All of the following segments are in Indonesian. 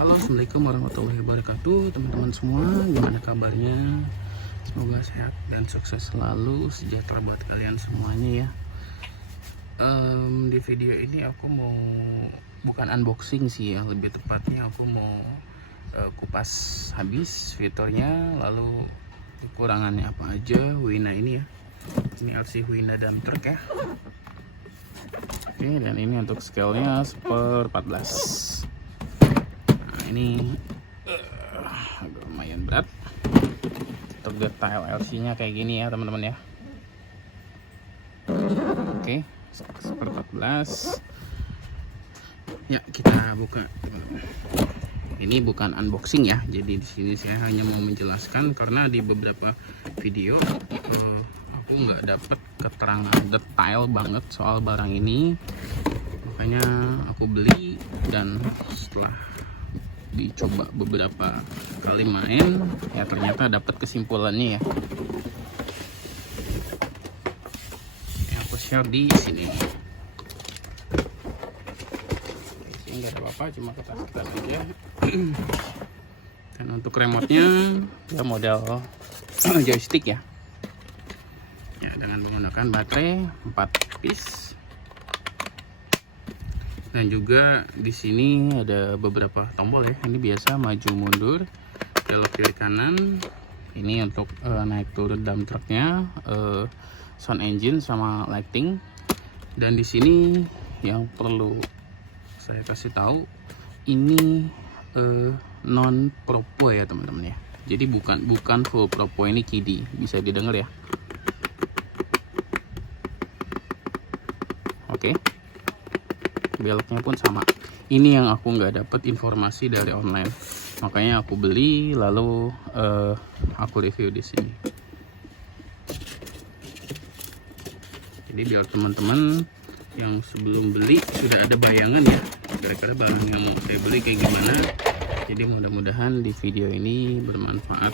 Halo, assalamualaikum warahmatullahi wabarakatuh, teman-teman semua. Gimana kabarnya? Semoga sehat dan sukses selalu, sejahtera buat kalian semuanya ya. Di video ini aku mau bukan unboxing sih ya, lebih tepatnya aku mau kupas habis fiturnya, lalu kekurangannya apa aja. Wina ini ya, ini LC Wina dump truck ya. Oke, dan ini untuk scale-nya 1/14. Ini agak lumayan berat untuk detail LC-nya kayak gini ya teman-teman ya. Oke, 1/14 ya, kita buka. Ini bukan unboxing ya, jadi di sini saya hanya mau menjelaskan karena di beberapa video aku nggak dapet keterangan detail banget soal barang ini, makanya aku beli. Dan setelah dicoba beberapa kali main ya, ternyata dapat kesimpulannya ya. Aku share di sini. Ini nggak ada apa-apa, cuma ketas-ketas aja. Dan untuk remote-nya ya model joystick ya. Ya, dengan menggunakan baterai 4 piece. Dan juga di sini ada beberapa tombol ya. Ini biasa maju mundur, belok kiri kanan. Ini untuk naik turun dump trucknya, sound engine sama lighting. Dan di sini yang perlu saya kasih tahu, ini non propo ya teman-teman ya. Jadi bukan full propo, ini KIDI, bisa didengar ya. Oke. Beloknya pun sama. Ini yang aku nggak dapat informasi dari online, makanya aku beli lalu aku review di sini. Jadi biar teman-teman yang sebelum beli sudah ada bayangan ya, kira-kira barang yang saya beli kayak gimana. Jadi mudah-mudahan di video ini bermanfaat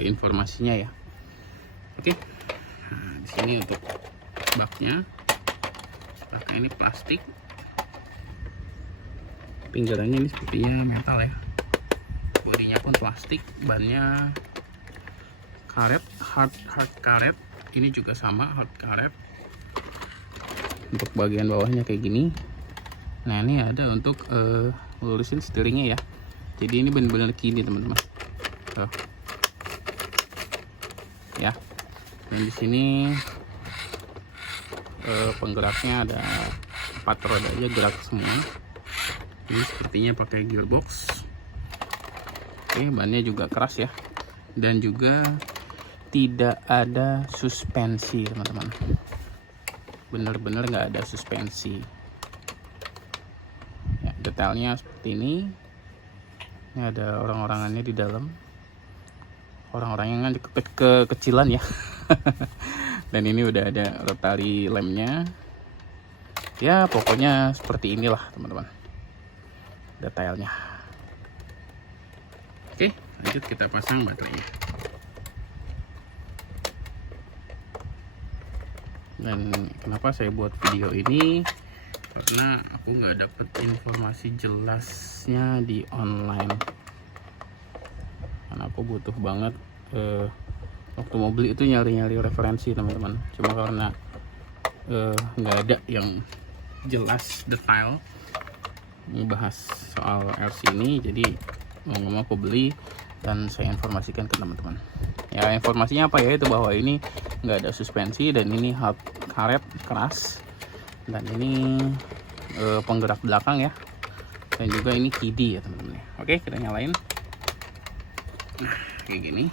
informasinya ya. Oke. Nah, di sini untuk baknya pakai ini plastik. Pinggirannya ini sepertinya metal ya, bodinya pun plastik, bannya karet, hard karet. Ini juga sama, hard karet. Untuk bagian bawahnya kayak gini. Nah, ini ada untuk lurusin steeringnya ya. Jadi ini benar-benar kini teman-teman. Ya. Dan di sini penggeraknya ada 4 roda aja, gerak semua. Ini sepertinya pakai gearbox. Oke, bannya juga keras ya. Dan juga tidak ada suspensi teman-teman. Bener-bener nggak ada suspensi ya. Detailnya seperti ini. Ini ada orang-orangannya di dalam. Orang-orangnya kan kekecilan ya. Dan ini udah ada rotary lamp-nya. Ya pokoknya seperti inilah teman-teman detailnya. Oke, lanjut kita pasang baterainya. Dan kenapa saya buat video ini, karena aku nggak dapet informasi jelasnya di online, karena aku butuh banget waktu mau beli itu nyari-nyari referensi teman-teman. Cuma karena nggak ada yang jelas detail membahas soal RC ini, jadi mau nggak mau aku beli dan saya informasikan ke teman-teman ya. Informasinya apa ya, itu bahwa ini nggak ada suspensi, dan ini hard karet keras, dan ini penggerak belakang ya, dan juga ini KIDI ya teman-teman. Oke, kita nyalain. Nah, kayak gini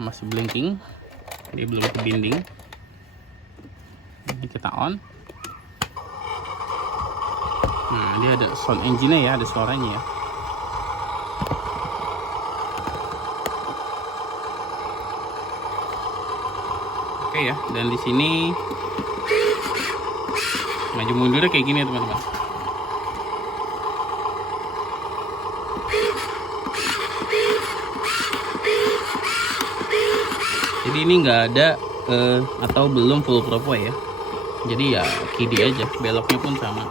masih blinking, jadi belum ke binding. Ini kita on. Nah, dia ada sound engine-nya ya, ada suaranya ya. Oke ya, dan di sini maju mundurnya kayak gini ya teman-teman. Jadi ini nggak ada atau belum full propo ya. Jadi ya KIDI aja, beloknya pun sama.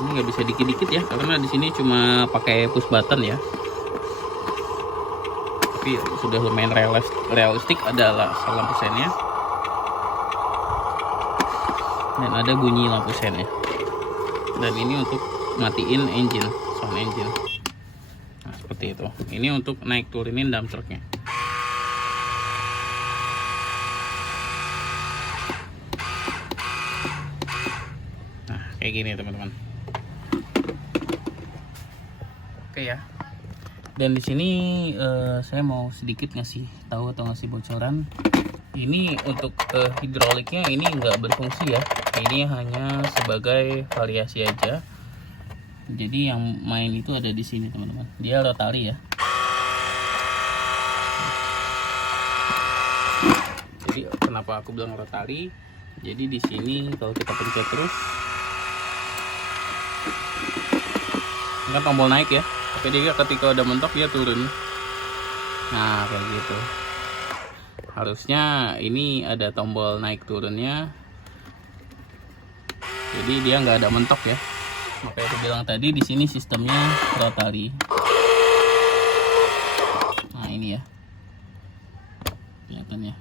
Ini nggak bisa dikit-dikit ya, karena di sini cuma pakai push button ya. Tapi sudah lumayan realistik, adalah lampu sennya dan ada bunyi lampu sennya. Dan ini untuk matiin engine, sound engine. Nah, seperti itu. Ini untuk naik turunin dump trucknya. Nah, kayak gini teman-teman. Oke ya. Dan di sini saya mau sedikit ngasih tahu atau ngasih bocoran. Ini untuk hidroliknya ini nggak berfungsi ya. Ini hanya sebagai variasi aja. Jadi yang main itu ada di sini teman-teman. Dia rotari ya. Jadi kenapa aku bilang rotari? Jadi di sini kalau kita pencet terus, ini kan tombol naik ya. Tapi dia ketika udah mentok dia turun. Nah kayak gitu. Harusnya ini ada tombol naik turunnya. Jadi dia nggak ada mentok ya. Makanya aku bilang tadi di sini sistemnya rotari. Nah ini ya, kelihatan ya.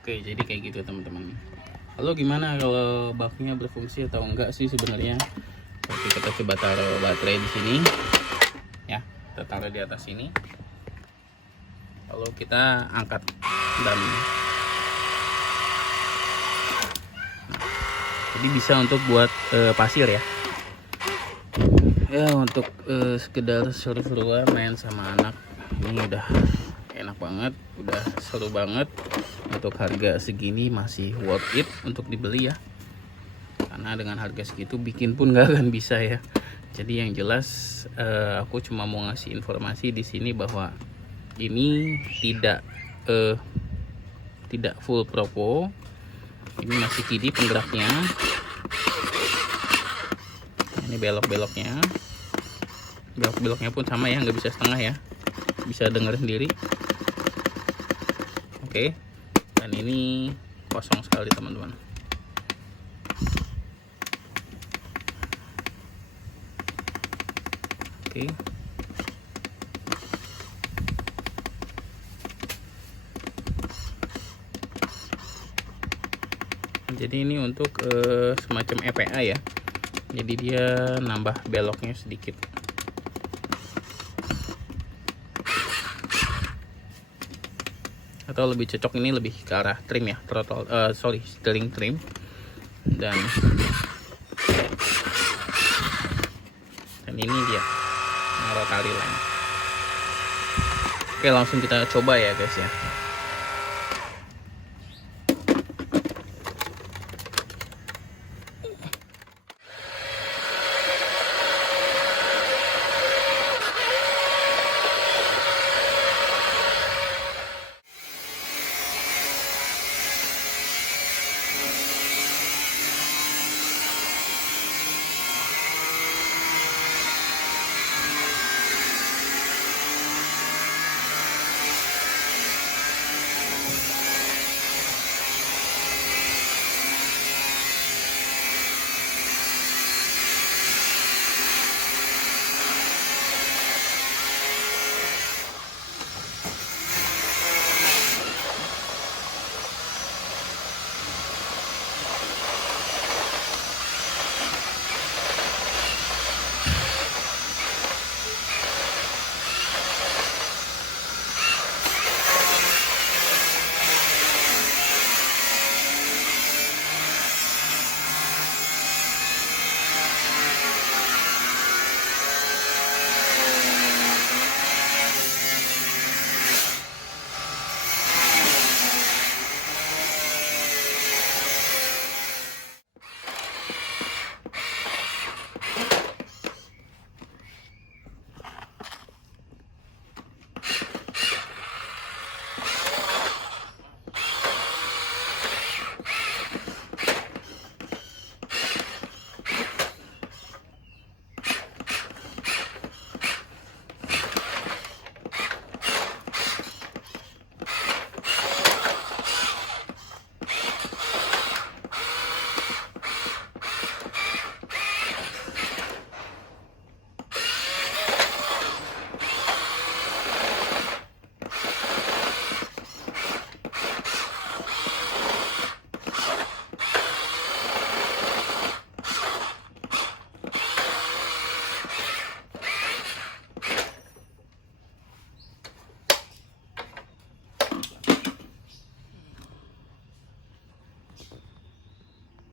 Oke, jadi kayak gitu teman-teman. Lalu gimana kalau baknya berfungsi atau enggak sih sebenarnya? Oke, kita coba taruh baterai di sini. Ya, kita taruh di atas sini. Lalu kita angkat dan jadi bisa untuk buat pasir ya. Ya untuk sekedar seru-seruan main sama anak. Ini udah enak banget, udah seru banget. Untuk harga segini masih worth it untuk dibeli ya. Karena dengan harga segitu bikin pun nggak akan bisa ya. Jadi yang jelas aku cuma mau ngasih informasi di sini bahwa ini tidak full propo. Ini masih kidi penggeraknya. Ini belok-beloknya. Belok-beloknya pun sama ya, nggak bisa setengah ya. Bisa denger sendiri. Oke. Dan ini kosong sekali teman-teman. Oke. Jadi ini untuk semacam EPA ya. Jadi dia nambah beloknya sedikit. Atau lebih cocok ini lebih ke arah trim ya, steering trim. Dan ini dia rotary line. Oke, langsung kita coba ya guys ya.